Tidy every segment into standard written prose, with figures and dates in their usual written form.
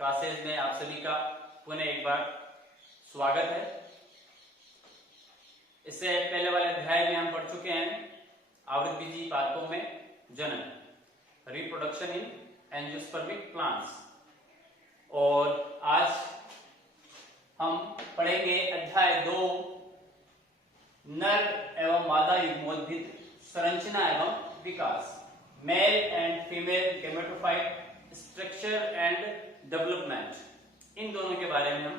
Classes में आप सभी का पुनः एक बार स्वागत है। इससे पहले वाले अध्याय में हम पढ़ चुके हैं आवृतबीजी पादपों में जनन, रिप्रोडक्शन इन एंजियोस्पर्मिक प्लांट्स, और आज हम पढ़ेंगे अध्याय 2 नर एवं मादा युग्मोद्भिद संरचना एवं विकास, male and female gametophyte structure and development. इन दोनों के बारे में हम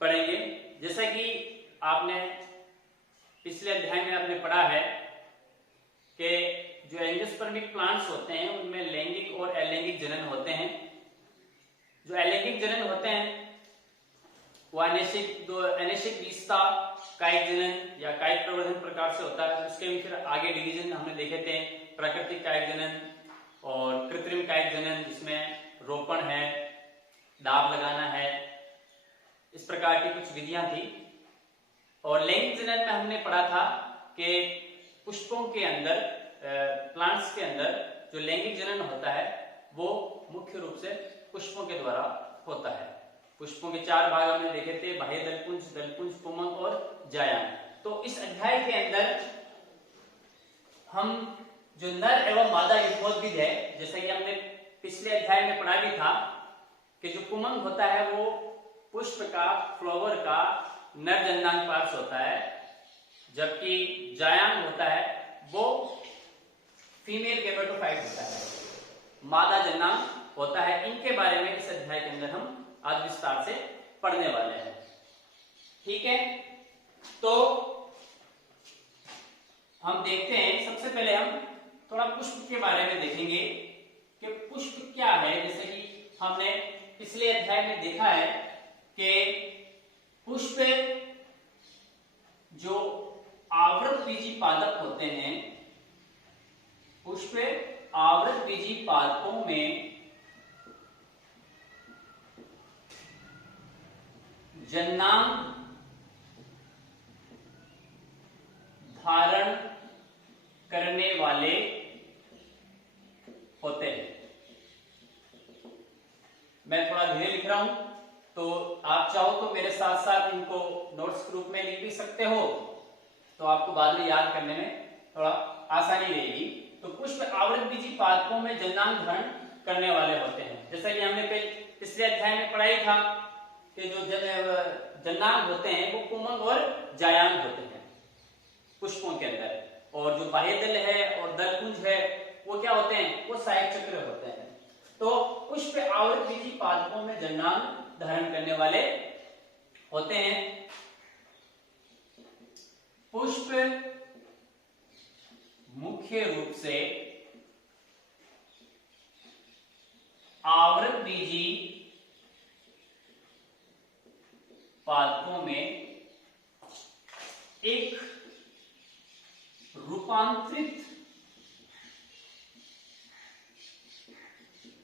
पढ़ेंगे। जैसा कि आपने पिछले अध्याय में आपने पढ़ा है कि जो एंजियोस्पर्मिक प्लांट्स होते हैं उनमें लैंगिक और अलैंगिक जनन होते हैं। जो अलैंगिक जनन होते हैं वो अनैच्छिक विशेषता कायिक जनन या कायिक प्रवर्धन प्रकार से होता है। उसके भी फिर आगे डिवीजन हमने देखे थे, प्राकृतिक कायिक जनन और कृत्रिम कायिक जनन, जिसमें रोपण है, दाब लगाना है, इस प्रकार की कुछ विधियां थी। और लैंगिक जनन में हमने पढ़ा था कि पुष्पों के अंदर, प्लांट्स के अंदर जो लैंगिक जनन होता है वो मुख्य रूप से पुष्पों के द्वारा होता है। पुष्पों के 4 भाग हमने देखे थे, बाह्य दलपुंज, दलपुंज, पुंमक और जायान। तो इस अध्याय के अंदर हम जो नर एवं मादा युग्मोद्भिद है, जैसा कि हमने पिछले अध्याय में पढ़ा भी था कि जो पुंमक होता है वो पुष्प का, फ्लावर का नर जननांग पार्श्व होता है, जबकि जायान होता है वो फीमेल गेमेटोफाइट होता है, मादा जननांग होता है। इनके बारे में इस अध्याय के अंदर हम आज विस्तार से पढ़ने वाले हैं। ठीक है, तो हम देखते हैं। सबसे पहले हम थोड़ा पुष्प के बारे में देखेंगे कि पुष्प क्या है। जैसे कि हमने पिछले अध्याय में देखा है कि पुष्प जो आवृतबीजी पादप होते हैं, पुष्प आवृतबीजी पादपों में जननांग धारण करने वाले होते हैं। मैं थोड़ा धीरे लिख रहा हूं, तो आप चाहो तो मेरे साथ साथ इनको नोट्स के रूप में लिख भी सकते हो, तो आपको बाद में याद करने में थोड़ा आसानी रहेगी। तो पुष्प आवृतबीजी पादपों में जननांग धारण करने वाले होते हैं। जैसा कि हमने पिछले अध्याय में पढ़ा ही था कि जो जननांग होते हैं वो पुंमक और जायान होते हैं पुष्पों के अंदर, और जो बाह्य दल है और दलपुंज है वो क्या होते हैं, वो सहायक चक्र होते हैं। तो पुष्प आवृतबीजी पादपों में जननांग धारण करने वाले होते हैं। पुष्प मुख्य रूप से आवृतबीजी पादपों में एक रूपांतरित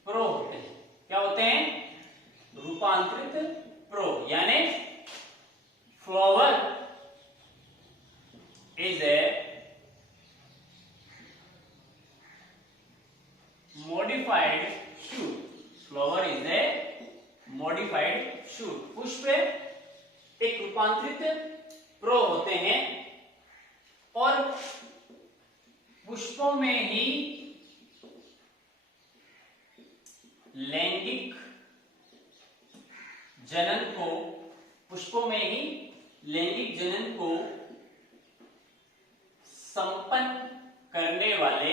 प्रो होते हैं। क्या होते हैं? रूपांतरित प्रो, यानी flower is a modified shoot. Flower is a modified shoot. पुष्प एक रूपांतरित प्रो होते हैं और पुष्पों में ही लैंगिक जनन को, पुष्पों में ही लैंगिक जनन को संपन्न करने वाले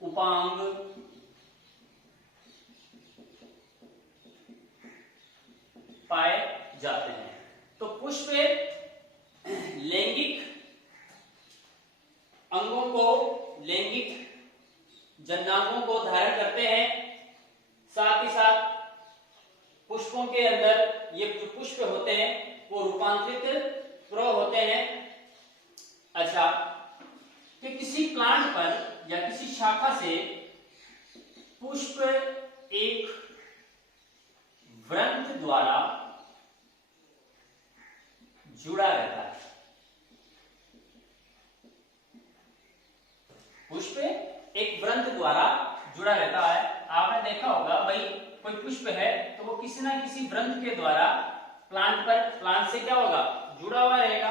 उपांग पाए जाते हैं। तो पुष्प लैंगिक अंगों को, लैंगिक जननांगों को धारण करते हैं। साथ ही साथ पुष्पों के अंदर ये जो पुष्प होते हैं वो रूपांतरित प्रो होते हैं। अच्छा, कि किसी प्लांट पर या किसी शाखा से पुष्प एक व्रंत द्वारा जुड़ा रहता है। पुष्प एक व्रंत द्वारा जुड़ा रहता है। आपने देखा होगा भाई, कोई पुष्प है तो वो किसी ना किसी वृंत के द्वारा प्लांट से क्या होगा, जुड़ा हुआ रहेगा।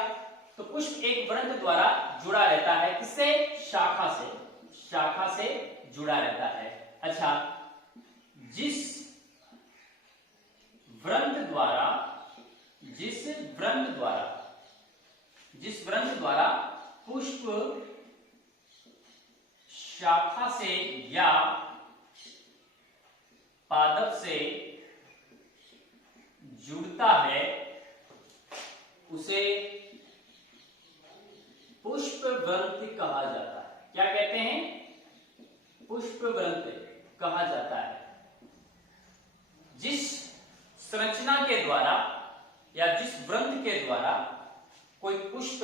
तो पुष्प एक वृंत द्वारा जुड़ा रहता है, किससे, शाखा से जुड़ा रहता है। अच्छा, जिस वृंत द्वारा पुष्प शाखा से या पादप से जुड़ता है उसे पुष्प वृंत कहा जाता है। क्या कहते हैं, पुष्प वृंत कहा जाता है। जिस संरचना के द्वारा या जिस वृंत के द्वारा कोई पुष्प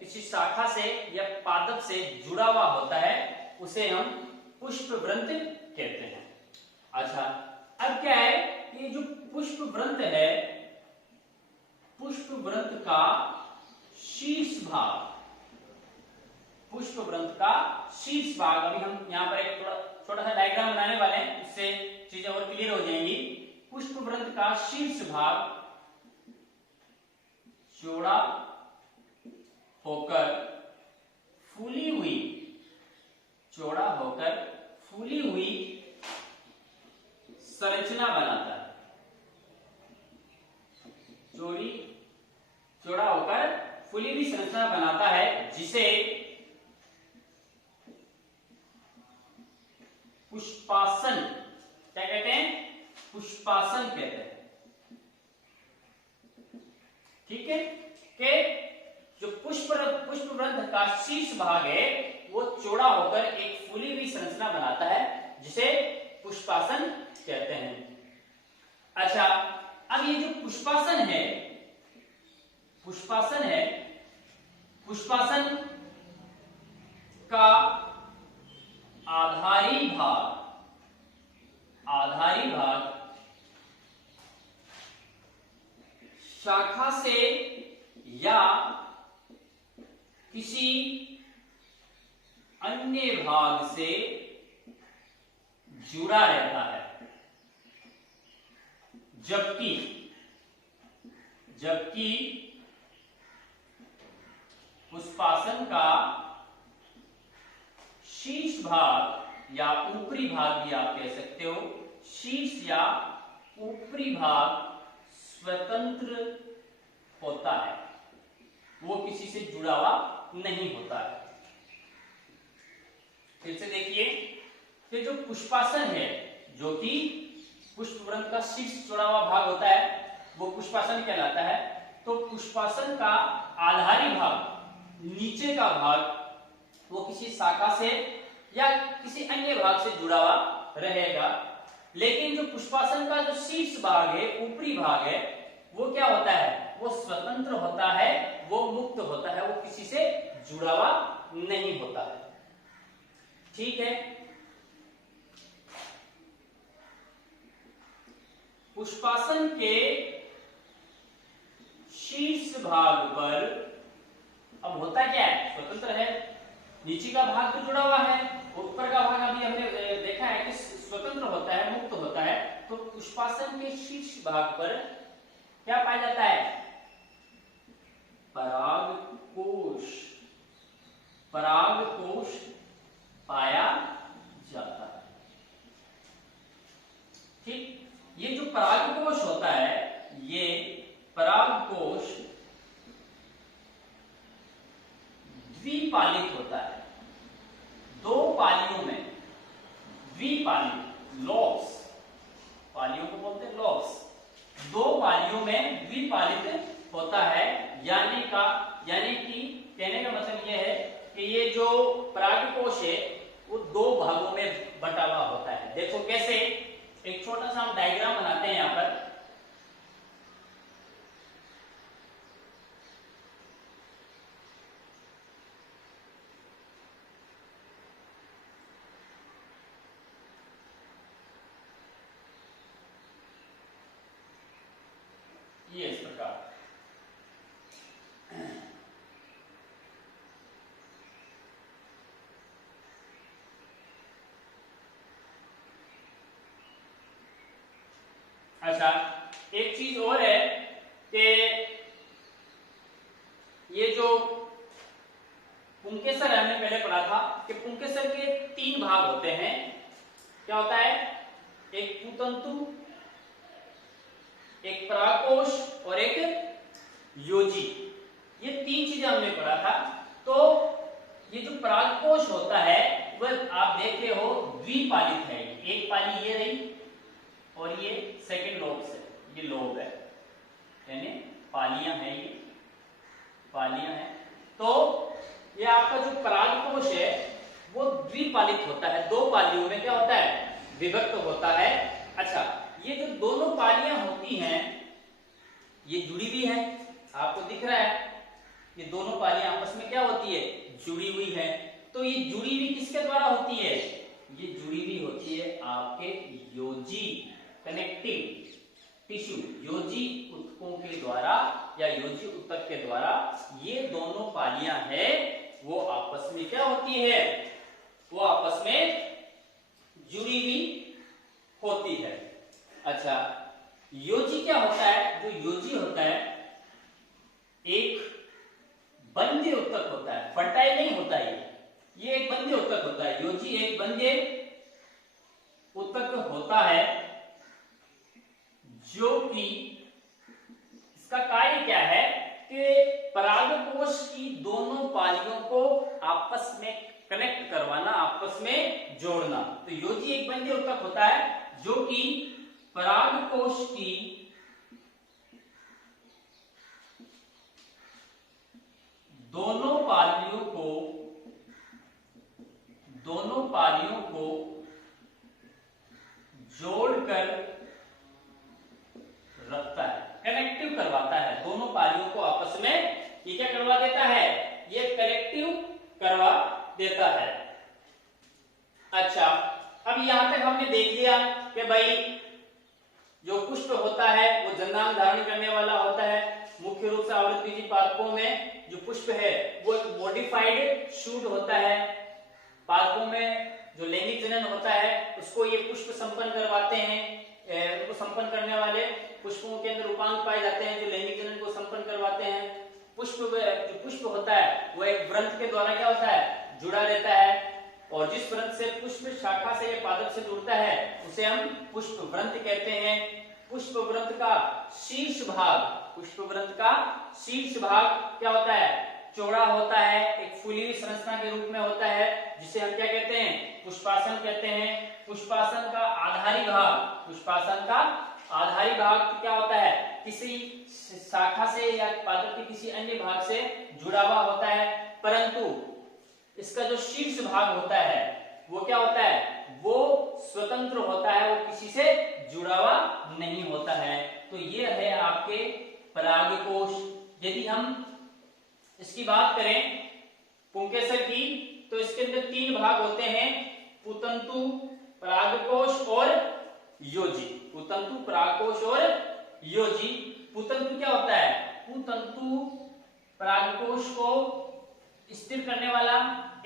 किसी शाखा से या पादप से जुड़ा हुआ होता है उसे हम पुष्प वृंत कहते हैं। अच्छा, अब क्या है, ये जो पुष्प वृंत है, पुष्प वृंत का शीर्ष भाग, अभी हम यहाँ पर एक छोटा सा डायग्राम बनाने वाले हैं, उससे चीजें और क्लियर हो जाएंगी। पुष्प वृंत का शीर्ष भाग चौड़ा होकर फूली हुई संरचना बनाता है। चौड़ा होकर फूली हुई संरचना बनाता है, जिसे पुष्पासन, क्या कहते हैं, पुष्पासन कहते हैं। ठीक है, कि जो पुष्प वृंत का शीर्ष भाग है वो चौड़ा होकर एक फूली हुई संरचना बनाता है, जिसे पुष्पासन कहते हैं। अच्छा, अब ये जो पुष्पासन है, पुष्पासन का आधारी भाग शाखा से या किसी अन्य भाग से जुड़ा रहता है, जबकि पुष्पासन का शीर्ष भाग या ऊपरी भाग भी आप कह सकते हो, शीर्ष या ऊपरी भाग स्वतंत्र होता है, वो किसी से जुड़ा हुआ नहीं होता है। फिर से देखिए कि जो पुष्पासन है, जो कि पुष्प वृंत का शीर्ष चौड़ा हुआ भाग होता है, वो पुष्पासन कहलाता है। तो पुष्पासन का आधारी भाग, नीचे का भाग, वो किसी शाखा से या किसी अन्य भाग से जुड़ा हुआ रहेगा। लेकिन जो पुष्पासन का जो शीर्ष भाग है, ऊपरी भाग है, वो क्या होता है, वो स्वतंत्र होता है, वो मुक्त होता है, वो किसी से जुड़ा हुआ नहीं होता है। ठीक है, पुष्पासन के शीर्ष भाग पर अब होता क्या है, स्वतंत्र है, नीचे का भाग तो जुड़ा हुआ है, ऊपर का भाग अभी हमने देखा है कि स्वतंत्र होता है, मुक्त होता है। तो पुष्पासन के शीर्ष भाग पर क्या पाया जाता है, परागकोश पाया जाता है। ठीक, ये जो परागकोश होता है, ये परागकोश द्विपालित होता है, दो पालियों में, लॉब्स, पालियों को बोलते हैं लॉब्स, दो पालियों में द्विपालित होता है। यानी कि कहने का मतलब यह है कि ये जो परागकोश है वो दो भागों में बटा हुआ होता है। देखो कैसे, एक छोटा सा हम डायग्राम बनाते हैं यहां पर। ये इस प्रकार, अच्छा, एक चीज और है कि ये जो पुंकेसर हमने पहले पढ़ा था कि पुंकेसर के 3 भाग होते हैं। क्या होता है? एक पुतंतु, एक परागकोश और एक योजी। ये 3 चीजें हमने पढ़ा था। तो ये जो परागकोश होता है वह आप देख रहे हो द्विपालित है। एक पाली ये रही और ये सेकंड लोब से, ये लोब है, यानी पालियां हैं, ये पालियां हैं। तो ये आपका जो परागकोश है वो द्विपालित होता है, 2 पालियों में क्या होता है? विभक्त होता है। अच्छा, ये जो दोनों पालियां होती हैं ये जुड़ी हुई है, आपको दिख रहा है ये दोनों पालियां आपस में क्या होती है? जुड़ी हुई है। तो ये जुड़ी हुई किसके द्वारा होती है? ये जुड़ी हुई होती है आपके योजी कनेक्टिव टिश्यू, योजी ऊतकों के द्वारा या योजी ऊतक के द्वारा। ये दोनों पालियां हैं वो आपस में क्या होती है? वो आपस में जुड़ी हुई होती है। अच्छा, योजी क्या होता है? जो योजी होता है एक बंध्य ऊतक होता है, फर्टाइल नहीं होता ये एक बंध्य ऊतक होता है। योजी एक बंध्य ऊतक होता है जो कि इसका कार्य क्या है कि परागकोश की दोनों पालियों को आपस में कनेक्ट करवाना, आपस में जोड़ना। तो योजी एक बंध्य ऊतक होता है जो कि परागकोश की दोनों पालियों को जोड़कर रखता है, कनेक्टिव करवाता है। दोनों पालियों को आपस में ये क्या करवा देता है? ये कनेक्टिव करवा देता है। अच्छा, अब यहां तक हमने देख लिया कि भाई जो पुष्प होता है वो जन्मांग धारण करने वाला होता है। मुख्य रूप से आवृतबीजी पादपों में जो पुष्प है वो एक मॉडिफाइड शूट होता है। पादपों में जो लैंगिक जनन होता है उसको ये पुष्प संपन्न करवाते हैं। उनको संपन्न करने वाले पुष्पों के अंदर उपांग पाए जाते हैं जो लैंगिक जनन को संपन्न करवाते हैं। जो पुष्प होता है वो एक व्रंत के द्वारा क्या होता है? जुड़ा रहता है। और जिस व्रंत से पुष्प शाखा से या पादप से जुड़ता है उसे हम पुष्प व्रंत कहते हैं। पुष्प व्रंत का शीर्ष भाग क्या होता है? चौड़ा होता है, एक फूली हुई संरचना के रूप में होता है जिसे हम क्या कहते हैं? पुष्पासन कहते हैं। पुष्पासन का आधारी भाग क्या होता है? किसी शाखा से या पादप के किसी अन्य भाग से जुड़ा हुआ होता है, परंतु इसका जो शीर्ष भाग होता है वो क्या होता है? वो स्वतंत्र होता है, वो किसी से जुड़ा हुआ नहीं होता है। तो ये है आपके परागकोश। यदि हम इसकी बात करें पुंकेसर की तो इसके अंदर 3 भाग होते हैं, पुतंतु, परागकोश और योजी। पुतंतु, परागकोश और योजी। पुतंतु क्या होता है? पुतंतु परागकोश को स्थिर करने वाला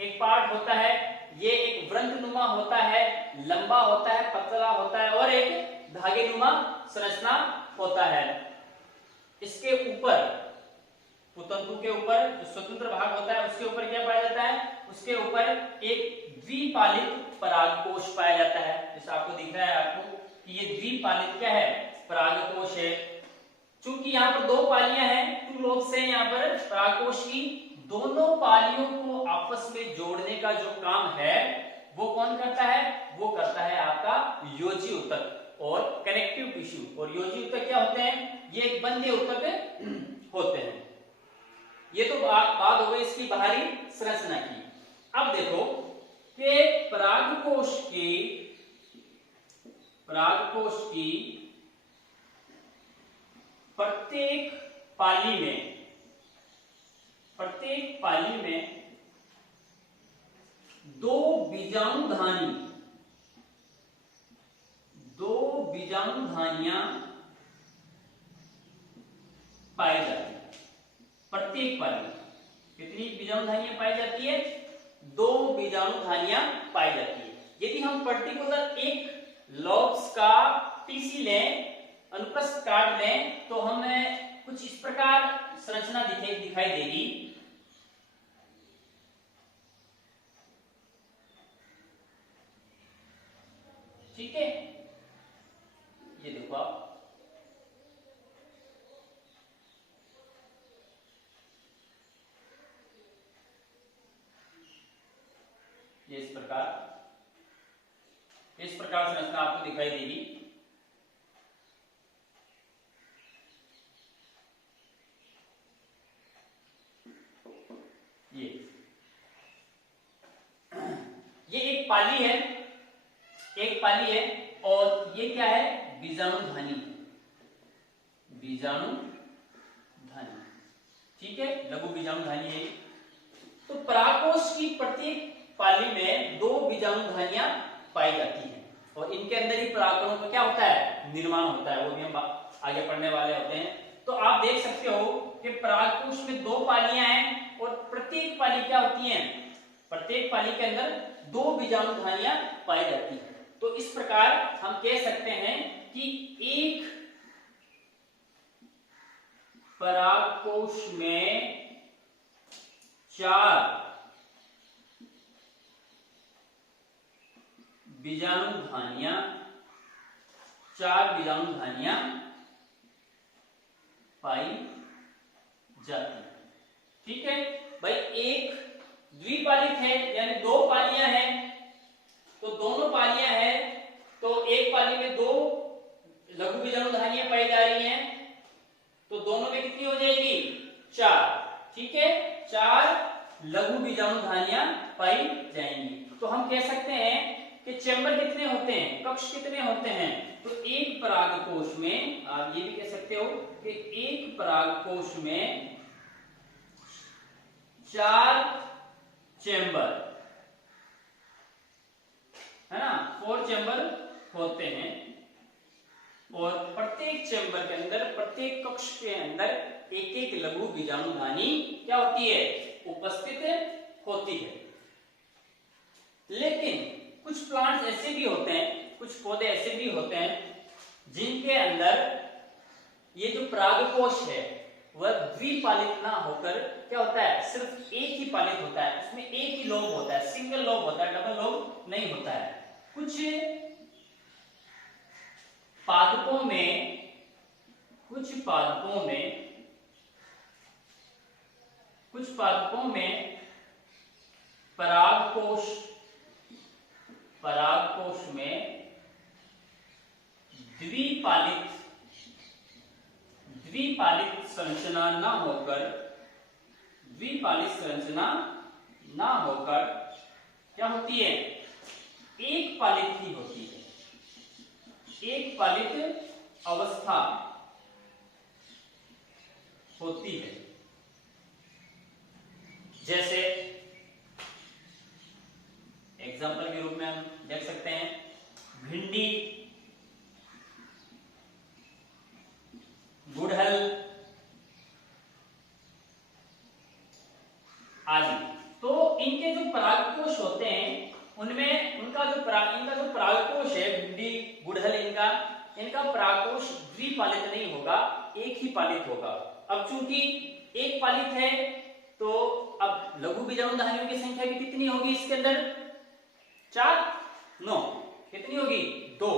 एक पार्ट होता है। ये एक वृंतनुमा होता है, लंबा होता है, पतला होता है और एक धागेनुमा संरचना होता है। इसके ऊपर, पुतंतु के ऊपर जो स्वतंत्र भाग होता है उसके ऊपर क्या पाया जाता है? उसके ऊपर एक द्विपालित परागकोश पाया जाता है। जैसा आपको दिख रहा है आपको कि ये द्विपालित क्या है? परागकोश है। चूंकि यहाँ पर 2 पालियां हैं, 2 लोब्स हैं यहाँ पर परागकोश की, दोनों पालियों को आपस में जोड़ने का जो काम है वो कौन करता है? वो करता है आपका योजी ऊतक और कनेक्टिव टिश्यू। और योजी ऊतक क्या होते हैं? ये एक बंध्य ऊतक होते हैं। ये तो बात हो गई इसकी बाहरी संरचना की। अब देखो कि परागकोश की प्रत्येक पाली में 2 बीजाणुधानियां पाई जाती है। प्रत्येक पाली में कितनी बीजाणुधानियां पाई जाती है? 2 बीजाणुधानियां पाई जाती है। यदि हम पर्टिकुलर एक लॉब्स का टीसी लें अनुप्रस्थ काट लें तो हमें कुछ इस प्रकार संरचना दिखाई देगी। ठीक है, ये देखो आप, ये इस प्रकार संरचना आपको दिखाई देगी। ये एक पाली है और ये क्या है, बीजाणुधानी। ठीक है, लघु बीजाणुधानी है। तो परागकोश की प्रत्येक पाली में 2 बीजाणुधानियां पाई जाती हैं और इनके अंदर ही परागकणों का क्या होता है, निर्माण होता है। वो भी हम आगे पढ़ने वाले होते हैं। तो आप देख सकते हो कि परागकोश में 2 पालियां हैं और प्रत्येक पाली क्या होती है, प्रत्येक पाली के अंदर 2 बीजाणुधानियां पाई जाती है। तो इस प्रकार हम कह सकते हैं कि एक परागकोश में 4 बीजाणुधानियां पाई जाती है। ठीक है भाई, एक द्विपालिक है यानी 2 पालियां हैं, तो दोनों पालियां हैं तो एक पाली में 2 लघु बीजाणुधानियां पाई जा रही हैं, तो दोनों में कितनी हो जाएगी, 4। ठीक है, 4 लघु बीजाणुधानियां पाई जाएंगी। तो हम कह सकते हैं कि चैम्बर कितने होते हैं, कक्ष कितने होते हैं, तो एक परागकोश में, आप ये भी कह सकते हो कि एक परागकोश में 4 चैम्बर, है ना, 4 चैम्बर होते हैं और प्रत्येक चैम्बर के अंदर, प्रत्येक कक्ष के अंदर एक एक लघु बीजाणुधानी क्या होती है, उपस्थित होती है। लेकिन कुछ प्लांट्स ऐसे भी होते हैं, कुछ पौधे ऐसे भी होते हैं जिनके अंदर ये जो परागकोश है वह द्विपालित ना होकर क्या होता है, सिर्फ एक ही पालित होता है, उसमें एक ही लोब होता है, सिंगल लोब होता है, डबल लोब नहीं होता है। कुछ पादपों में परागकोश में द्विपालित संरचना ना होकर क्या होती है, एक पालित ही होती है, एक पालित अवस्था होती है। जैसे एग्जाम्पल के रूप में हम देख सकते हैं भिंडी, गुड़हल आदि। तो इनके जो परागकोश होते हैं उनमें इनका जो परागकोश है, भिंडी, गुड़हल, इनका परागकोश द्विपालित नहीं होगा, एक ही पालित होगा। अब चूंकि एक पालित है तो अब लघु बीजाणुधानियों की संख्या भी कितनी होगी इसके अंदर, 4, 9, कितनी होगी, 2।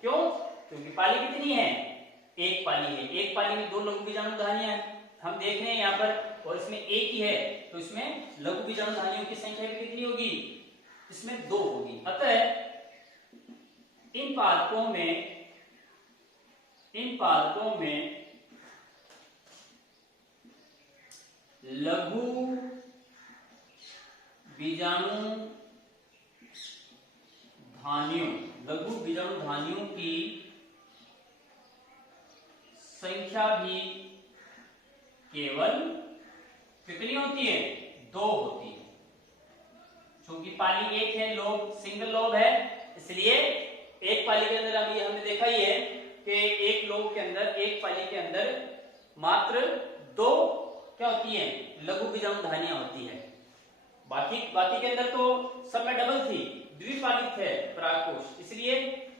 क्यों, क्योंकि पाली कितनी है, एक पाली है, एक पाली में 2 लघु बीजाणुधानियां हम देख रहे हैं यहाँ पर, और इसमें एक ही है, तो इसमें लघु बीजाणुधानियों की संख्या भी कितनी होगी, इसमें 2 होगी। अतः इन पादपों में लघु बीजाणुधानियों की संख्या भी केवल कितनी होती है, 2 होती है। क्योंकि पाली एक है, लोब सिंगल लोब है, इसलिए एक पाली के अंदर अभी हमने देखा ही है कि एक लोब के अंदर, एक पाली के अंदर मात्र 2 क्या होती है, लघु बीजाणुधानियां होती है। बाकी के अंदर तो सब में डबल थी, द्विपालित है परागकोश, इसलिए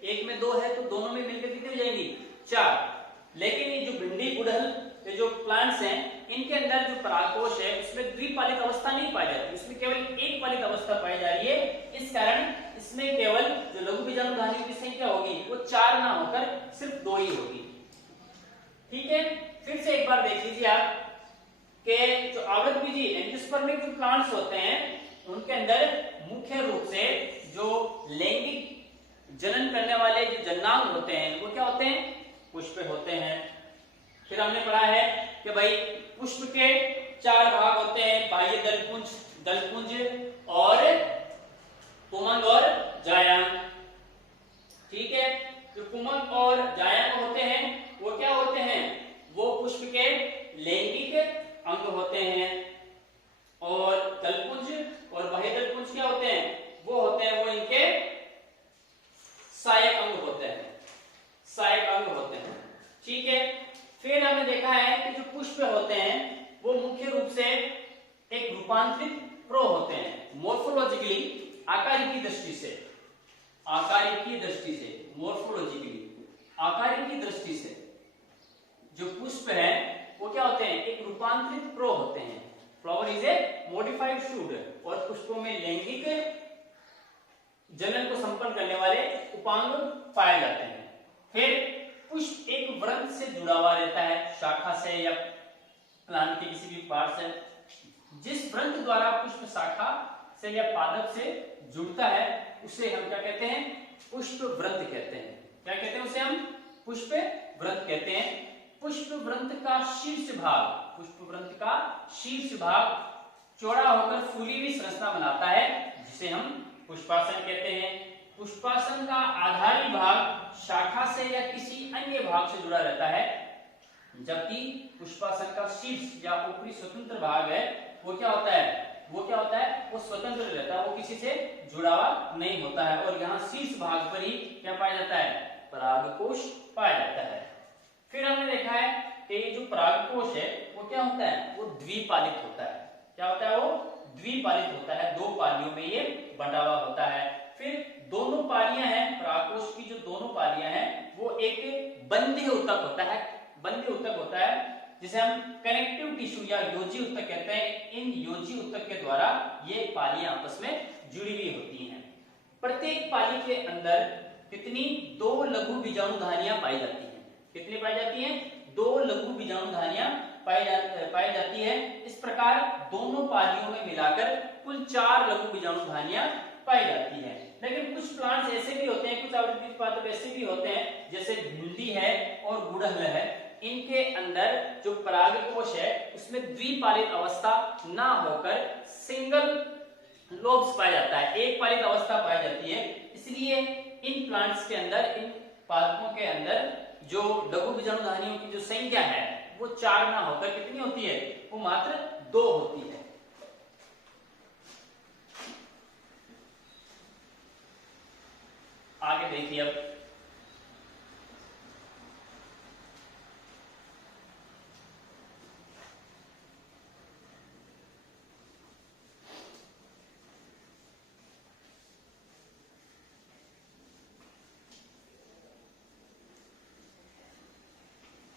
एक में 2 है तो दोनों में मिलकर कितनी हो जाएंगी, 4। लेकिन ये जो भिंडी गुड़हल ये जो प्लांट्स हैं इनके अंदर जो परागकोश है उसमें द्विपालित अवस्था नहीं पाई जाती, इसमें केवल एक पालित अवस्था पाई जा रही है। इस कारण इसमें केवल जो लघु बीजाणुधानियों की संख्या होगी वो 4 ना होकर सिर्फ 2 ही होगी। ठीक है, फिर से एक बार देख लीजिए आप कि जो आवृतबीजी एंजियोस्पर्मिक जो प्लांट्स होते हैं उनके अंदर मुख्य रूप से जो लैंगिक जनन करने वाले जो जननांग होते हैं वो क्या होते हैं, पुष्प होते हैं। फिर हमने पढ़ा है कि भाई पुष्प के 4 भाग होते हैं, बाह्य दलपुंज और पुमंग और जायांग। ठीक है, जो पुमंग और जायांग होते हैं वो क्या होते हैं, वो पुष्प के लैंगिक अंग होते हैं, और दलपुंज और बाह्य दलपुंज क्या होते हैं, वो होते हैं वो इनके सहायक अंग होते हैं, सहायक अंग होते हैं। ठीक है, फिर हमने देखा है कि जो पुष्प होते हैं वो मुख्य रूप से एक रूपांतरित प्रो होते हैं। मोर्फोलॉजिकली आकारिकी दृष्टि से, आकारिकी दृष्टि से, मोर्फोलॉजिकली आकारिकी दृष्टि से जो पुष्प है वो क्या होते हैं, एक रूपांतरित प्रो होते हैं। Flower is a modified shoot, और पुष्पों में लैंगिक जनन को संपन्न करने वाले उपांग पाए जाते हैं। फिर पुष्प एक वृंत से जुड़ा हुआ रहता है, शाखा से या प्लांट के किसी भी पार्ट से। जिस वृंत द्वारा पुष्प शाखा से या पादप से जुड़ता है उसे हम क्या कहते हैं, पुष्प वृंत कहते हैं। क्या कहते हैं उसे हम, पुष्प वृंत कहते हैं। पुष्प वृंत का शीर्ष भाग, पुष्प वृंत का शीर्ष भाग चौड़ा होकर फूली हुई संरचना बनाता है जिसे हम पुष्पासन कहते हैं। पुष्पासन का आधारी भाग शाखा से या किसी अन्य भाग से जुड़ा रहता है, जबकि पुष्पासन का शीर्ष या ऊपरी स्वतंत्र भाग है वो क्या होता है, वो क्या होता है, वो स्वतंत्र रहता है, वो किसी से जुड़ा हुआ नहीं होता है। और यहाँ शीर्ष भाग पर ही क्या पाया जाता है, परागकोश पाया जाता है। फिर हमने देखा है कि ये जो परागकोश है वो क्या होता है, वो द्विपालित होता है। क्या होता है, वो द्विपालित होता है, 2 पालियों में ये बंटा हुआ होता है। फिर दोनों पालियां हैं, परागकोश की जो दोनों पालियां हैं वो एक बंधे ऊतक होता है, बंधे ऊतक होता है जिसे हम कनेक्टिव टिश्यू या योजी ऊतक कहते हैं। इन योजी ऊतक के द्वारा ये पालियां आपस में जुड़ी हुई होती हैं। प्रत्येक पाली के अंदर कितनी, 2 लघु बीजाणुधानियां पाई जाती हैं। कितनी पाई जाती हैं, 2 लघु बीजाणुधानियां पाई जाती है। इस प्रकार दोनों पालियों में मिलाकर कुल 4 लघु बीजाणुधानियां पाई जाती है। लेकिन कुछ प्लांट्स ऐसे भी होते हैं, कुछ आवृतबीज पादप ऐसे भी होते हैं जैसे भिंडी है और गुड़हल है, इनके अंदर जो परागकोश है उसमें द्विपालित अवस्था ना होकर सिंगल लोब्स पाया जाता है, एक पालित अवस्था पाई जाती है। इसलिए इन प्लांट्स के अंदर, इन पादपों के अंदर जो लघु बीजाणुधानियों की जो संख्या है वो 4 ना होकर कितनी होती है, वो मात्र 2 होती है। आगे देखिए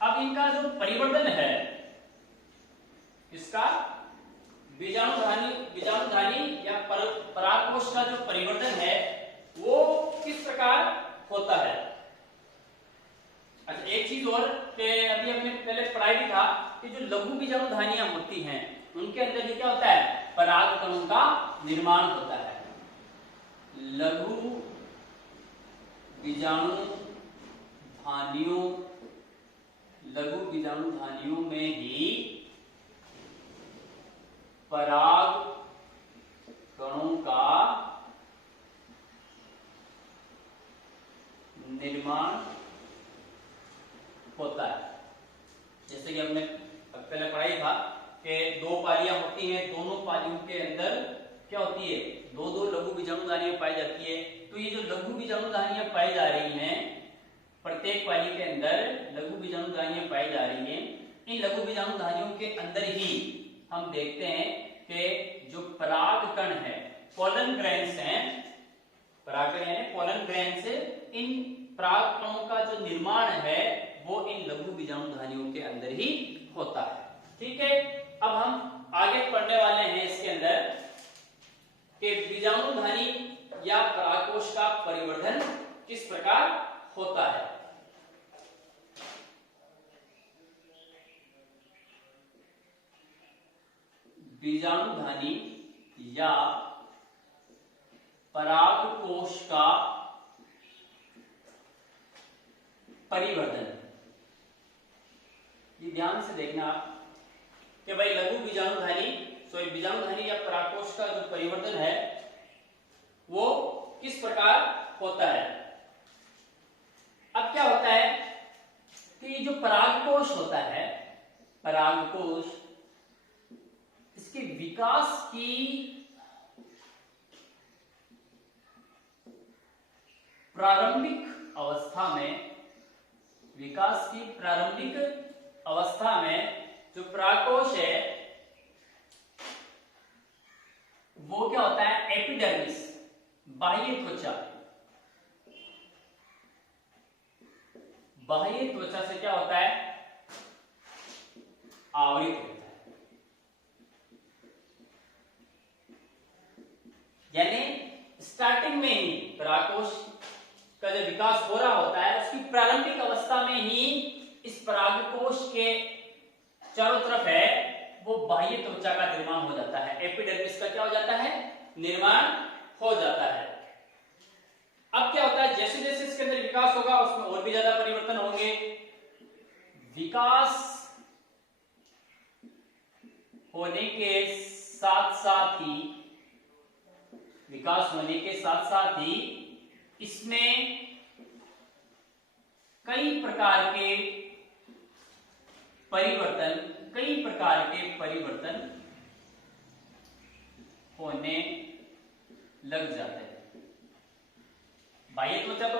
अब इनका जो परिवर्तन है, इसका बीजाणुधानी या परागकोश का जो परिवर्तन है वो किस प्रकार होता है। अच्छा, एक चीज और कि अभी हमने पहले पढ़ाई भी था कि जो लघु बीजाणुधानियां होती हैं उनके अंदर ये क्या होता है, पराग कणों का निर्माण होता है। लघु बीजाणुधानियों में ही पराग कणों का निर्माण होता है। जैसे कि हमने पहले पढ़ाई था कि 2 पालियां होती हैं, दोनों पालियों के अंदर क्या होती है, 2 लघु बीजाणुधानियां पाई जाती है। तो ये जो लघु बीजाणुधानियां पाई जा रही हैं, प्रत्येक पाली के अंदर लघु बीजाणुधानियां पाई जा रही हैं। इन लघु बीजाणुधानियों के अंदर ही हम देखते हैं कि जो पराग कण है, पोलन ग्रेन्स हैं, परागकण यानी पोलन ग्रेन्स, इन पराग कणों का जो निर्माण है वो इन लघु बीजाणु ही होता है। ठीक है, अब हम आगे पढ़ने वाले हैं इसके अंदर कि बीजाणुधानी या परागकोश का परिवर्धन किस प्रकार होता है। बीजाणुधानी या परागकोश का परिवर्धन, ये ध्यान से देखना आप कि भाई लघु बीजाणुधानी बीजाणुधानी या परागकोश का जो परिवर्तन है वो किस प्रकार होता है। अब क्या होता है कि ये जो परागकोश होता है, परागकोश, इसके विकास की प्रारंभिक अवस्था में, विकास की प्रारंभिक अवस्था में जो परागकोश है वो क्या होता है, एपिडर्मिस, बाह्य त्वचा, बाह्य त्वचा से क्या होता है, आवृत होता है। यानी स्टार्टिंग में ही परागकोश का जो विकास हो रहा होता है उसकी प्रारंभिक अवस्था में ही इस परागकोश के चारों तरफ है वो बाह्य त्वचा का निर्माण हो जाता है, एपिडर्मिस का क्या हो जाता है, निर्माण हो जाता है। अब क्या होता है, जैसे जैसे इसके अंदर विकास होगा उसमें और भी ज्यादा परिवर्तन होंगे। विकास होने के साथ साथ ही, विकास होने के साथ साथ ही इसमें कई प्रकार के परिवर्तन, कई प्रकार के परिवर्तन होने लग जाते हैं। बाह्य त्वचा तो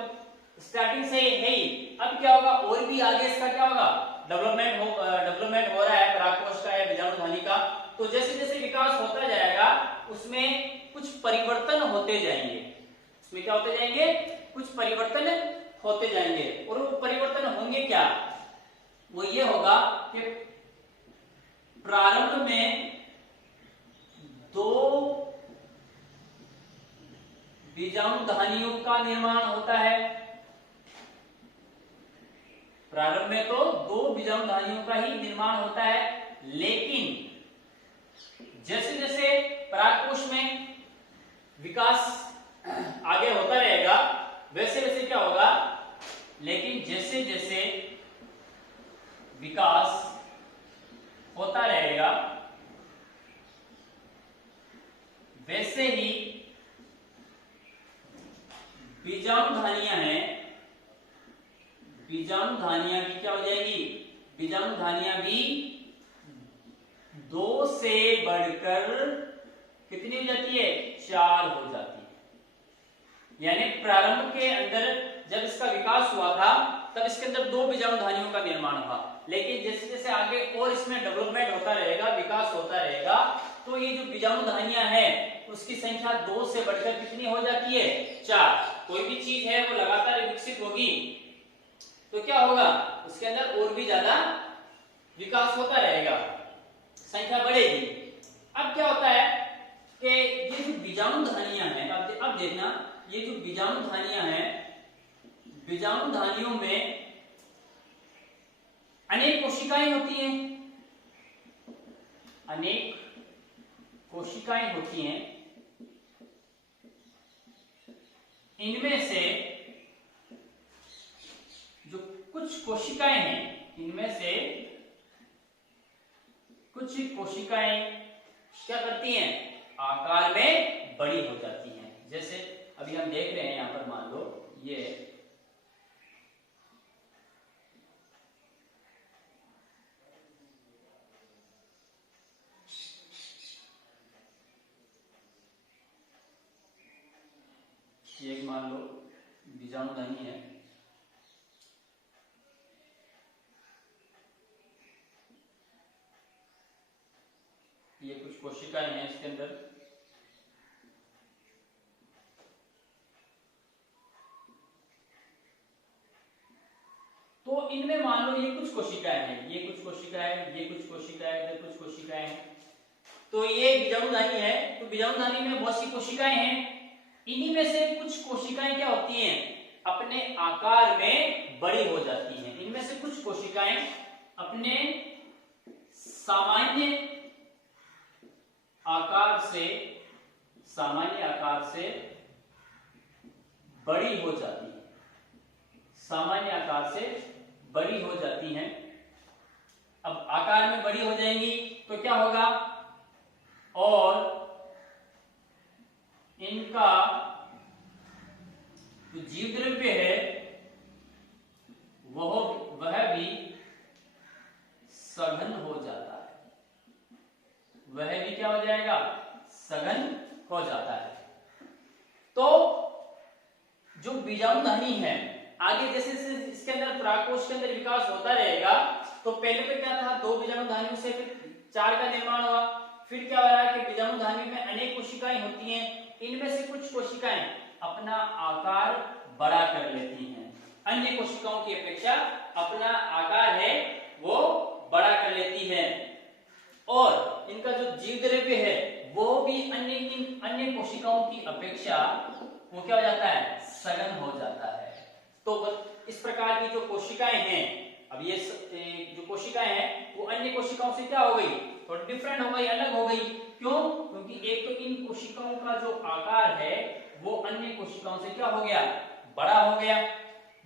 स्टार्टिंग से है ही, अब क्या होगा, और भी आगे इसका क्या होगा, डेवलपमेंट हो रहा है परागकोश का या बीजाणुधानी का। तो जैसे जैसे विकास होता जाएगा उसमें कुछ परिवर्तन होते जाएंगे, उसमें क्या होते जाएंगे, कुछ परिवर्तन होते जाएंगे। और वो परिवर्तन होंगे क्या, वो ये होगा कि प्रारंभ में दो बीजाणुधानियों का निर्माण होता है, प्रारंभ में तो दो बीजाणुधानियों का ही निर्माण होता है, लेकिन जैसे जैसे परागकोश में विकास आगे होता रहेगा वैसे वैसे क्या होगा, लेकिन जैसे जैसे विकास होता रहेगा वैसे ही बीजाणुधानियां हैं, बीजाणुधानियां भी क्या हो जाएगी, बीजाणुधानियां भी दो से बढ़कर कितनी हो जाती है, 4 हो जाती है। यानी प्रारंभ के अंदर जब इसका विकास हुआ था तब इसके अंदर दो बीजाणुधानियों का निर्माण हुआ, लेकिन जैसे जैसे आगे और इसमें डेवलपमेंट होता रहेगा, विकास होता रहेगा, तो ये जो बीजाणुधानियां हैं उसकी संख्या 2 से बढ़कर कितनी हो जाती है, 4। कोई भी चीज है वो लगातार विकसित होगी तो क्या होगा, उसके अंदर और भी ज्यादा विकास होता रहेगा, संख्या बढ़ेगी। अब क्या होता है कि ये जो बीजाणुधानियां हैं, अब देखना, ये जो बीजाणुधानियां हैं, बीजाणुधानियों में अनेक कोशिकाएं होती हैं, अनेक कोशिकाएं होती हैं। इनमें से जो कुछ कोशिकाएं हैं, इनमें से कुछ कोशिकाएं क्या करती हैं, आकार में बड़ी हो जाती हैं। जैसे अभी हम देख रहे हैं यहां पर, मान लो ये एक मान लो बीजाणुधानी है, ये कुछ कोशिकाएं हैं इसके अंदर, तो इन इनमें मान लो ये कुछ कोशिकाएं हैं, ये कुछ कोशिकाएं, ये कुछ कोशिकाएं, इधर कुछ कोशिकाएं हैं। तो ये बीजाणुधानी है, तो बीजाणुधानी में बहुत सी कोशिकाएं हैं। इन्हीं में से कुछ कोशिकाएं क्या होती हैं, अपने आकार में बड़ी हो जाती हैं। इनमें से कुछ कोशिकाएं अपने सामान्य आकार से बड़ी हो जाती है, सामान्य आकार से बड़ी हो जाती हैं। अब आकार में बड़ी हो जाएंगी तो क्या होगा, और इनका जो जीव द्रव्य है वह भी सघन हो जाता है, वह भी क्या हो जाएगा, सघन हो जाता है। तो जो बीजाणुधानी है, आगे जैसे इसके अंदर परागकोश के अंदर विकास होता रहेगा, तो पहले पे क्या था, 2 बीजाणुधानियों से फिर 4 का निर्माण हुआ। फिर क्या हो रहा है कि बीजाणुधानी में अनेक कोशिकाएं होती हैं। इनमें से कुछ कोशिकाएं अपना आकार बड़ा कर लेती हैं, अन्य कोशिकाओं की अपेक्षा अपना आकार है वो बड़ा कर लेती है, और इनका जो जीव द्रव्य है वो भी अन्य कोशिकाओं की अपेक्षा वो क्या हो जाता है, सघन हो जाता है। तो इस प्रकार की जो कोशिकाएं हैं, अब ये जो कोशिकाएं हैं वो अन्य कोशिकाओं से क्या हो गई, थोड़ी डिफरेंट हो गई, अलग हो गई। क्यों? क्योंकि एक तो इन कोशिकाओं का जो आकार है वो अन्य कोशिकाओं से क्या हो गया, बड़ा हो गया।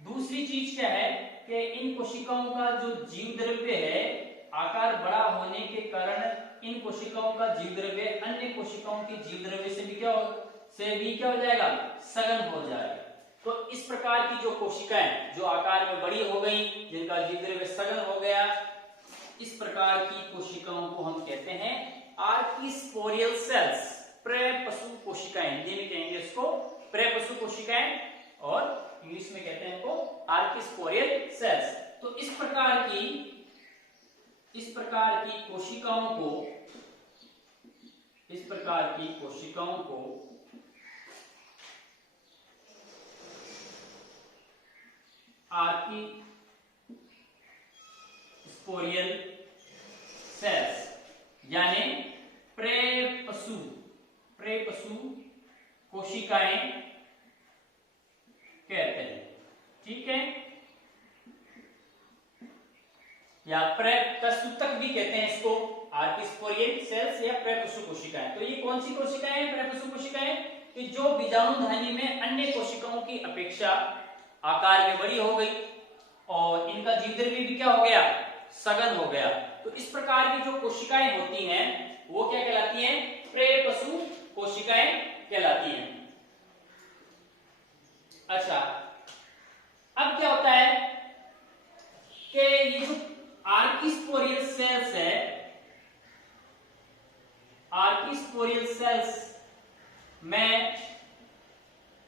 दूसरी चीज क्या है कि इन कोशिकाओं का जो जीव द्रव्य है, आकार बड़ा होने के कारण इन कोशिकाओं का जीव द्रव्य अन्य कोशिकाओं के जीव द्रव्य से भी क्या हो जाएगा, सघन हो जाएगा। तो इस प्रकार की जो कोशिकाएं जो आकार में बड़ी हो गई, जिनका जीव द्रव्य सघन हो गया, इस प्रकार की कोशिकाओं को हम कहते हैं आर्किस्पोरियल सेल्स, प्रेपशु कोशिकाएं। हिंदी में कहेंगे इसको प्रेपशु कोशिकाएं, और इंग्लिश में कहते हैं इनको आर्किस्पोरियल सेल्स। तो इस प्रकार की कोशिकाओं को आर्किस्पोरियल सेल्स यानी प्रेपशु कोशिकाएं कहते हैं। ठीक है, या प्रेपशुतक भी कहते हैं इसको, आर्किस्पोरियल सेल्स या प्रेपशु कोशिकाएं। तो ये कौन सी कोशिकाएं हैं, प्रेपशु कोशिकाएं, कि जो बीजाणुधानी में अन्य कोशिकाओं की अपेक्षा आकार में बड़ी हो गई और इनका जीव द्रव्य भी क्या हो गया, सघन हो गया। तो इस प्रकार की जो कोशिकाएं होती हैं वो क्या कहलाती हैं, प्रेपशु कोशिकाएं कहलाती हैं। अच्छा, अब क्या होता है कि ये जो आर्किस्पोरियल सेल्स है, आर्किस्पोरियल सेल्स में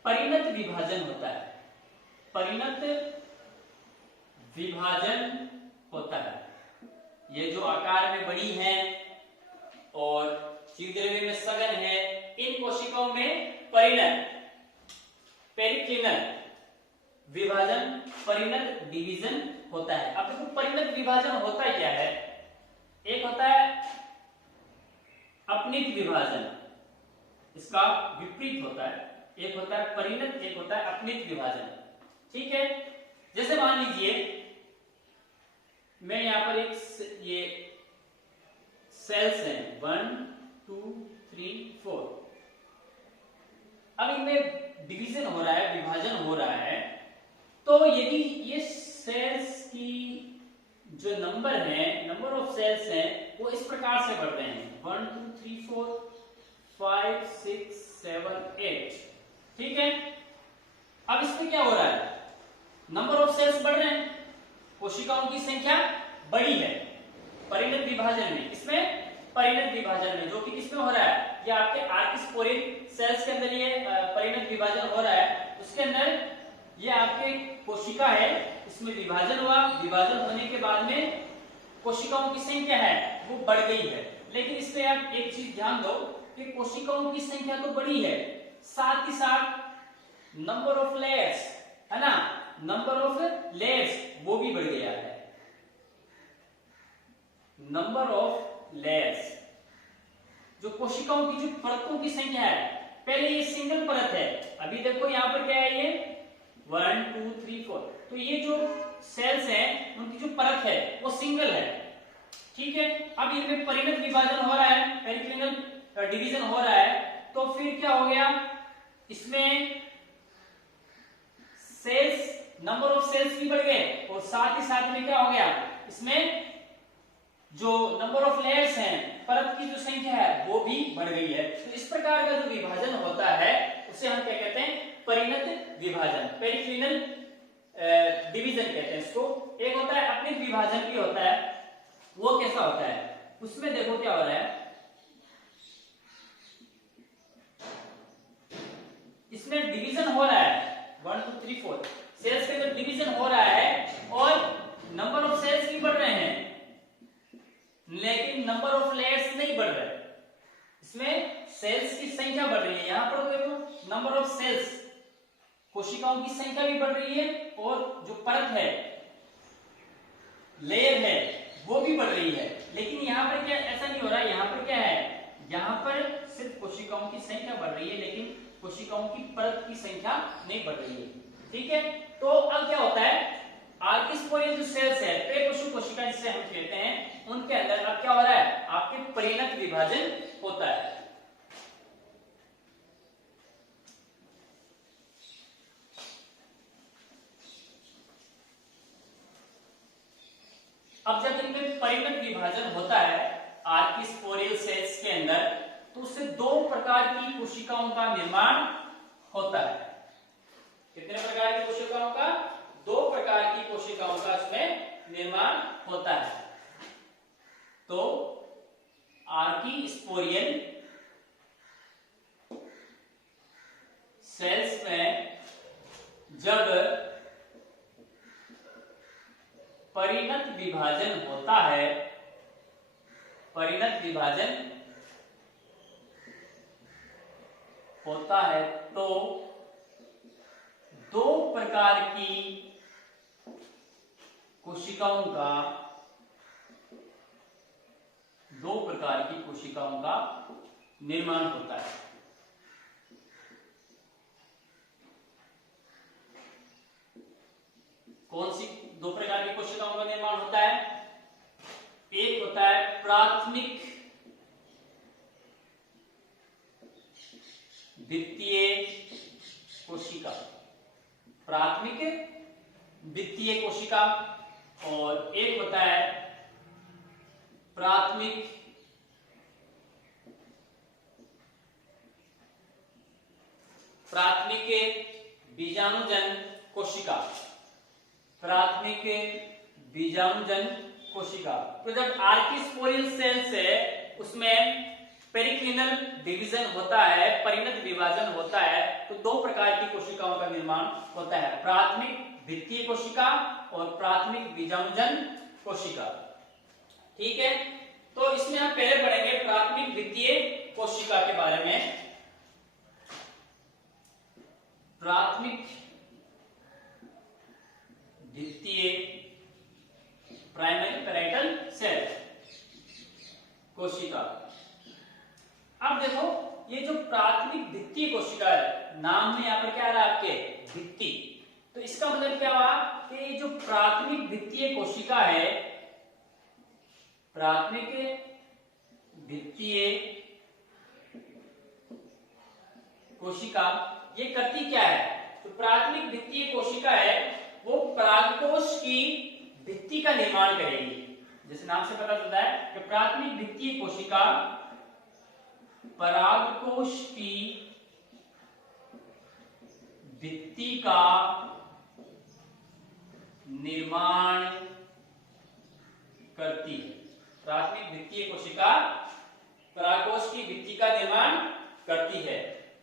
परिणत विभाजन होता है, परिणत विभाजन होता है। ये जो आकार में बड़ी है और जीव द्रव्य में सघन है, इन कोशिकाओं में परिणत पेरिक्लिनल विभाजन, परिणत डिवीजन होता है। अब देखो परिणत विभाजन होता क्या है, एक होता है अपनित विभाजन, इसका विपरीत होता है, एक होता है परिणत, एक होता है अपनित विभाजन। ठीक है, जैसे मान लीजिए मैं यहां पर ये सेल्स हैं 1 2 3 4, अब इनमें डिवीजन हो रहा है, विभाजन हो रहा है। तो यदि ये सेल्स की जो नंबर है, नंबर ऑफ सेल्स हैं, वो इस प्रकार से बढ़ रहे हैं 1 2 3 4 5 6 7 8। ठीक है, अब इसमें क्या हो रहा है, नंबर ऑफ सेल्स बढ़ रहे हैं, कोशिकाओं की संख्या बड़ी है परिणत विभाजन में। इसमें परिणत विभाजन में जो कि किसमें हो रहा है, ये आपके आर्किस्पोरियल सेल्स के अंदर ये परिणत विभाजन हो रहा है। उसके अंदर ये आपके कोशिका है, इसमें विभाजन हुआ, विभाजन होने के बाद में कोशिकाओं की संख्या है वो बढ़ गई है। लेकिन इसमें आप एक चीज ध्यान दो कि कोशिकाओं की संख्या तो बड़ी है, साथ ही साथ नंबर ऑफ लेयर्स है ना, नंबर ऑफ लेयर्स वो भी बढ़ गया है। नंबर ऑफ लेयर्स, जो कोशिकाओं की जो परतों की संख्या है, पहले ये सिंगल परत है, अभी देखो यहां पर क्या है, ये 1 2 3 4, तो ये जो सेल्स हैं उनकी जो परत है वो सिंगल है, ठीक है। अब इनमें परिणत विभाजन हो रहा है, पेरिक्लिनल डिवीजन हो रहा है, तो फिर क्या हो गया, इसमें सेल्स, नंबर ऑफ सेल्स भी बढ़ गए, और साथ ही साथ में क्या हो गया, इसमें जो नंबर ऑफ लेयर्स हैं, परत की जो संख्या है वो भी बढ़ गई है। तो इस प्रकार का जो विभाजन होता है उसे हम क्या कहते हैं, परिणत विभाजन, पेरिक्लिनल डिवीजन कहते हैं इसको। एक होता है अपनित विभाजन भी होता है, वो कैसा होता है, उसमें देखो क्या हो रहा है, इसमें डिवीजन हो रहा है 1 2 3 4, सेल्स के अंदर डिवीजन हो रहा है और नंबर ऑफ सेल्स भी बढ़ रहे हैं, लेकिन नंबर ऑफ लेयर्स नहीं बढ़ रहे, इसमें सेल्स की संख्या बढ़ रही है। यहां पर देखो नंबर ऑफ सेल्स, कोशिकाओं की संख्या भी बढ़ रही है, और जो परत है, लेयर है, वो भी बढ़ रही है। लेकिन यहाँ पर क्या, ऐसा नहीं हो रहा, यहाँ पर क्या है, यहाँ पर सिर्फ कोशिकाओं की संख्या बढ़ रही है, लेकिन कोशिकाओं की परत की संख्या नहीं बढ़ रही है, ठीक है। तो अब क्या होता है, आर्किस्पोरियल जो सेल्स है, पेटकोषु कोशिका जिसे हम कहते हैं, उनके अंदर अब क्या हो रहा है, आपके परिणत विभाजन होता है। अब जब इनमें परिणत विभाजन होता है आर्किस्पोरियल सेल्स के अंदर, तो उससे दो प्रकार की कोशिकाओं का निर्माण होता है। कितने प्रकार की कोशिकाओं का, दो प्रकार की कोशिकाओं का इसमें निर्माण होता है। तो आर्किस्पोरियल सेल्स में जब परिणत विभाजन होता है, परिणत विभाजन होता है, तो दो प्रकार की कोशिकाओं का, दो प्रकार की कोशिकाओं का निर्माण होता है। कौन सी दो प्रकार की कोशिकाओं का निर्माण होता है, एक होता है प्राथमिक वित्तीय कोशिका, प्राथमिक वित्तीय कोशिका, और एक होता है प्राथमिक बीजाणुजन कोशिका, प्राथमिक बीजाणुजन कोशिका। तो जब आर्किस्पोरियल सेल्स है उसमें पेरिक्लिनल डिवीजन होता है, परिणत विभाजन होता है, तो दो प्रकार की कोशिकाओं का निर्माण होता है, प्राथमिक वित्तीय कोशिका और प्राथमिक बीजाणुजन कोशिका, ठीक है। तो इसमें हम पहले पढ़ेंगे प्राथमिक वित्तीय कोशिका के बारे में। प्राथमिक वित्तीय प्राइमरी पैराइटल सेल कोशिका। अब देखो ये जो प्राथमिक वित्तीय कोशिका है, नाम में यहाँ पर क्या आ रहा है आपके, भित्ति, तो इसका मतलब क्या हुआ कि ये जो प्राथमिक वित्तीय कोशिका है, प्राथमिक वित्तीय कोशिका ये करती क्या है, तो प्राथमिक वित्तीय कोशिका है वो परागकोश की भित्ति का निर्माण करेगी। जैसे नाम से पता चलता है कि प्राथमिक वित्तीय कोशिका परागकोश की भित्ति का निर्माण करती है। प्राथमिक वित्तीय कोशिका परागकोश की भित्ति का निर्माण करती है,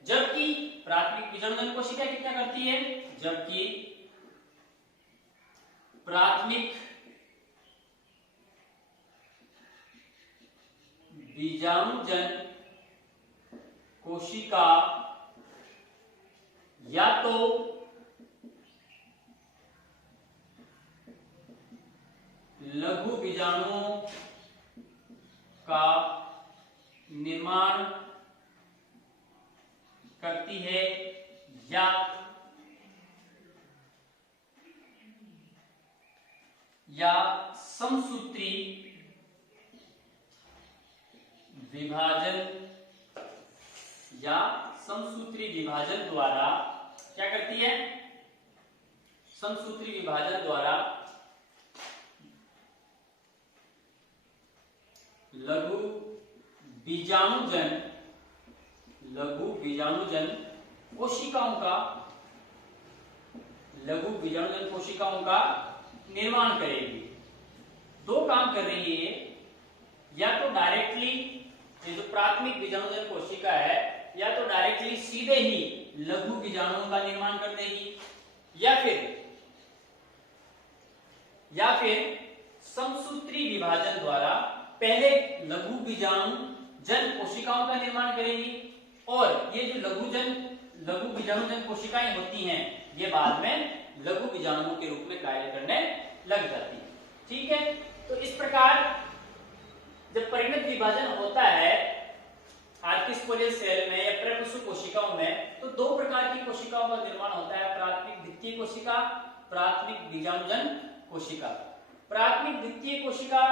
जबकि प्राथमिक बीजाणुजन कोशिका क्या करती है, जबकि प्राथमिक बीजाणुजन कोशिका या तो लघु बीजाणुओं का निर्माण करती है या समसूत्री विभाजन द्वारा क्या करती है? समसूत्री विभाजन द्वारा लघु बीजाणुजन कोशिकाओं का निर्माण करेगी। दो काम कर रही है, या तो डायरेक्टली ये जो प्राथमिक बीजाणुजन कोशिका है, या तो डायरेक्टली सीधे ही लघु बीजाणुओं का निर्माण कर देगी, या फिर समसूत्री विभाजन द्वारा पहले लघु बीजाणुजन कोशिकाओं का निर्माण करेगी, और ये जो लघु बीजाणुजन कोशिकाएं होती हैं, ये बाद में लघु बीजाणुओं के रूप में कार्य करने लग जाती है। ठीक है, तो इस प्रकार जब परिणत विभाजन होता है आर्किस्पोरियल सेल में या प्रकोष्ठ कोशिकाओं में, तो दो प्रकार की कोशिकाओं का निर्माण होता है, प्राथमिक द्वितीय कोशिका, प्राथमिक बीजाणुजन कोशिका। प्राथमिक द्वितीय कोशिका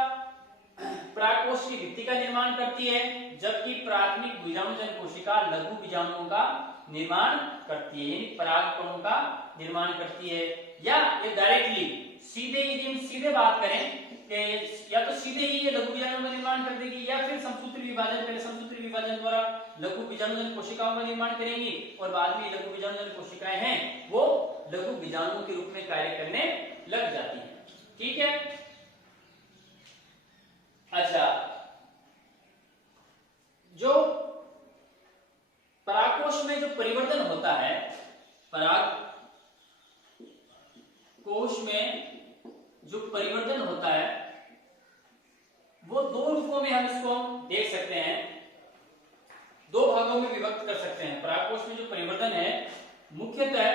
परागकोश की भित्ति का निर्माण करती है, जबकि प्राथमिक बीजाणुजन कोशिका लघु बीजाणुओं का निर्माण करती है, यानी परागकणों का निर्माण करती है। या ये डायरेक्टली सीधे, यदि हम सीधे बात करें कि या तो सीधे ही ये लघु बीजाणुओं का निर्माण कर देगी, या फिर समसूत्री विभाजन, पहले समसूत्री विभाजन द्वारा लघु बीजाणुजन कोशिकाओं का निर्माण करेंगी, और बाद में लघु बीजाणुजन कोशिकाएं हैं वो लघु बीजाणुओं के रूप में कार्य करने लग जाती है। ठीक है, अच्छा, जो परागकोश में जो परिवर्तन होता है, परागकोश में जो परिवर्तन होता है, वो दो रूपों में हम इसको देख सकते हैं, दो भागों में विभक्त कर सकते हैं। परागकोश में जो परिवर्तन है मुख्यतः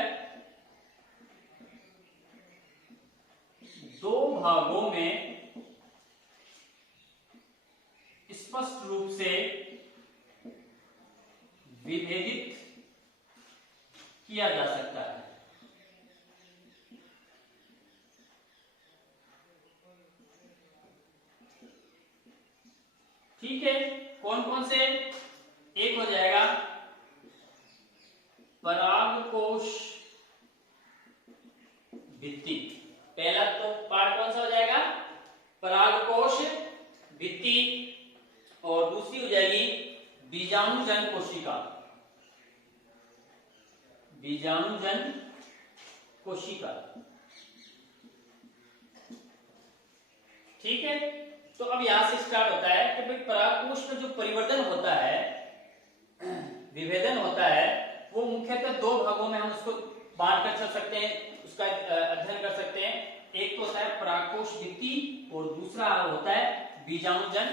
दो भागों में स्पष्ट रूप से विभेदित किया जा सकता है। ठीक है, कौन कौन से? एक हो जाएगा परागकोश भित्ति, पहला तो पार्ट कौन सा हो जाएगा? परागकोश भित्ति, और दूसरी हो जाएगी बीजाणुजन कोशिका, बीजाणुजन कोशिका। ठीक है, तो अब यहां से स्टार्ट होता है कि भाई परागकोश में जो परिवर्तन होता है, विभेदन होता है, वो मुख्यतः दो भागों में हम उसको बांट कर चल सकते हैं, उसका अध्ययन कर सकते हैं। एक तो होता है परागकोश भित्ति, और दूसरा होता है बीजाणुजन